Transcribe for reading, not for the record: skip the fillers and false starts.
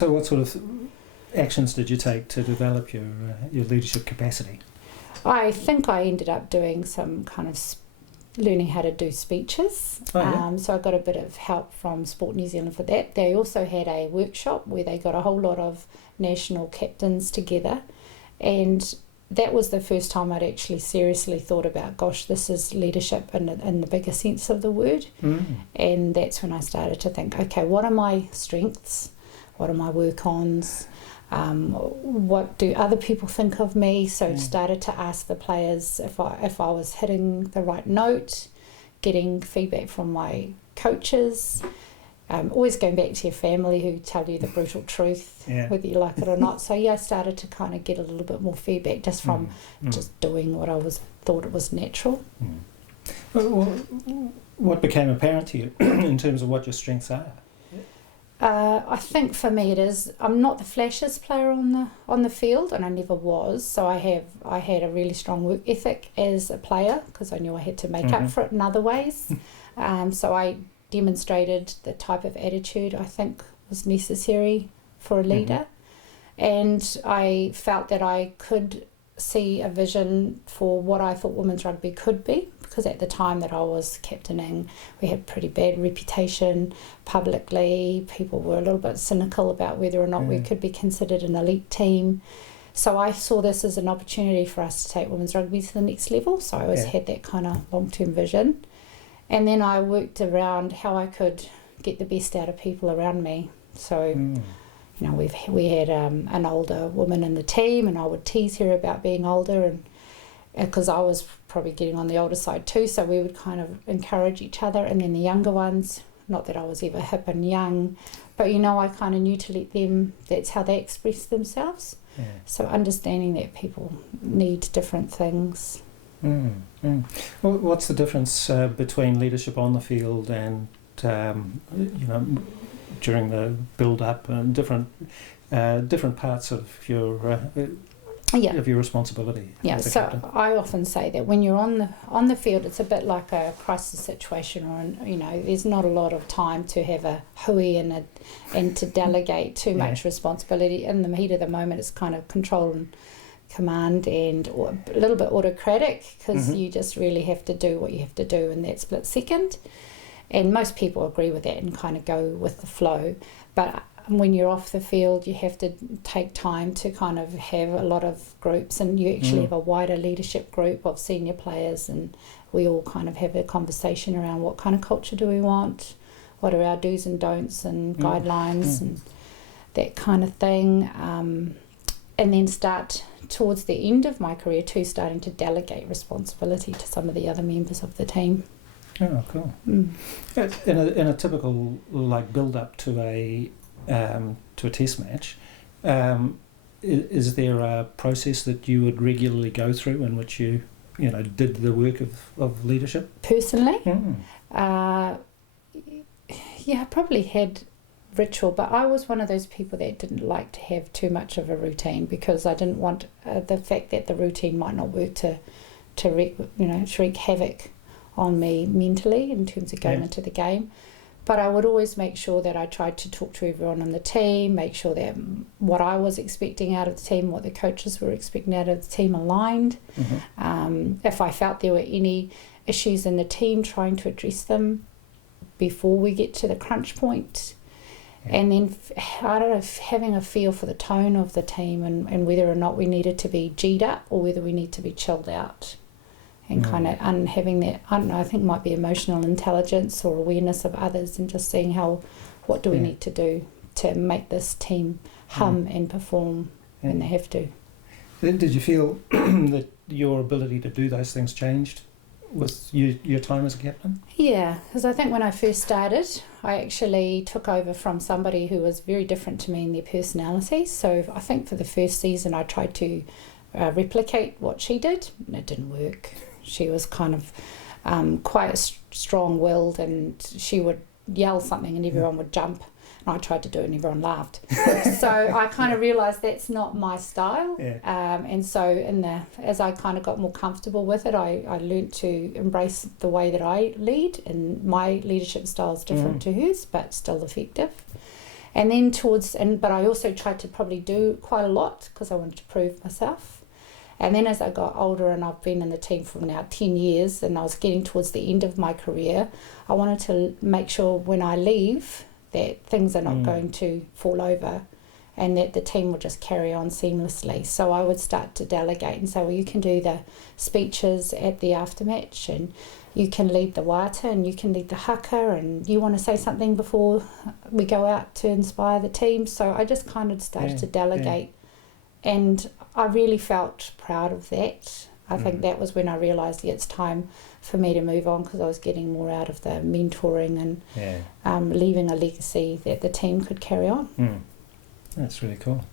So what sort of actions did you take to develop your leadership capacity? I think I ended up doing some kind of learning how to do speeches. Oh, yeah. So I got a bit of help from Sport New Zealand for that. They also had a workshop where they got a whole lot of national captains together, and that was the first time I'd actually seriously thought about, gosh, this is leadership in the bigger sense of the word. And that's when I started to think, okay, what are my strengths? What are my work-ons? What do other people think of me? So started to ask the players if I was hitting the right note, getting feedback from my coaches, always going back to your family who tell you the brutal truth, whether you like it or not. So I started to kind of get a little bit more feedback just from just doing what I thought it was natural. Well, what became apparent to you in terms of what your strengths are? I think for me it is, I'm not the flashiest player on the field, and I never was. So I had a really strong work ethic as a player because I knew I had to make up for it in other ways. So I demonstrated the type of attitude I think was necessary for a leader, and I felt that I could see a vision for what I thought women's rugby could be, because at the time that I was captaining, we had pretty bad reputation publicly. People were a little bit cynical about whether or not we could be considered an elite team. So I saw this as an opportunity for us to take women's rugby to the next level. So I always had that kind of long-term vision. And then I worked around how I could get the best out of people around me. So, you know, we had an older woman in the team, and I would tease her about being older, and because I was probably getting on the older side too, so we would kind of encourage each other. And then the younger ones, not that I was ever hip and young, but you know, I kind of knew to let them, that's how they express themselves. So understanding that people need different things. Well, what's the difference between leadership on the field and you know, during the build-up and different parts of your responsibility? So captain? I often say that when you're on the field, it's a bit like a crisis situation, or you know, there's not a lot of time to have a hooey and to delegate too much responsibility. In the heat of the moment, it's kind of control and command and a little bit autocratic, because you just really have to do what you have to do in that split second. And most people agree with that and kind of go with the flow. But when you're off the field, you have to take time to kind of have a lot of groups, and you actually have a wider leadership group of senior players, and we all kind of have a conversation around what kind of culture do we want, what are our do's and don'ts and guidelines and that kind of thing. And then start towards the end of my career too, starting to delegate responsibility to some of the other members of the team. Oh, cool. In a typical like build up to a test match, is there a process that you would regularly go through in which you did the work of leadership? Personally, I probably had ritual, but I was one of those people that didn't like to have too much of a routine, because I didn't want the fact that the routine might not work to wreak havoc on me mentally in terms of going into the game. But I would always make sure that I tried to talk to everyone on the team, make sure that what I was expecting out of the team, what the coaches were expecting out of the team aligned. If I felt there were any issues in the team, trying to address them before we get to the crunch point. And then, I don't know, having a feel for the tone of the team and whether or not we needed to be G'd up or whether we need to be chilled out. And kind of having that, I don't know, I think might be emotional intelligence or awareness of others, and just seeing what do we need to do to make this team hum and perform when they have to. Did you feel that your ability to do those things changed with your time as a captain? Yeah, because I think when I first started, I actually took over from somebody who was very different to me in their personality. So I think for the first season I tried to replicate what she did, and it didn't work. She was kind of quite strong-willed, and she would yell something and everyone would jump. And I tried to do it and everyone laughed. So I kind of realised that's not my style. And so as I kind of got more comfortable with it, I learnt to embrace the way that I lead, and my leadership style is different to hers, but still effective. And then but I also tried to probably do quite a lot because I wanted to prove myself. And then as I got older, and I've been in the team for now 10 years, and I was getting towards the end of my career, I wanted to make sure when I leave that things are not going to fall over and that the team will just carry on seamlessly. So I would start to delegate and say, well, you can do the speeches at the aftermatch, and you can lead the waiata, and you can lead the haka, and you want to say something before we go out to inspire the team. So I just kind of started to delegate, and I really felt proud of that. I think that was when I realised it's time for me to move on, because I was getting more out of the mentoring and leaving a legacy that the team could carry on. That's really cool.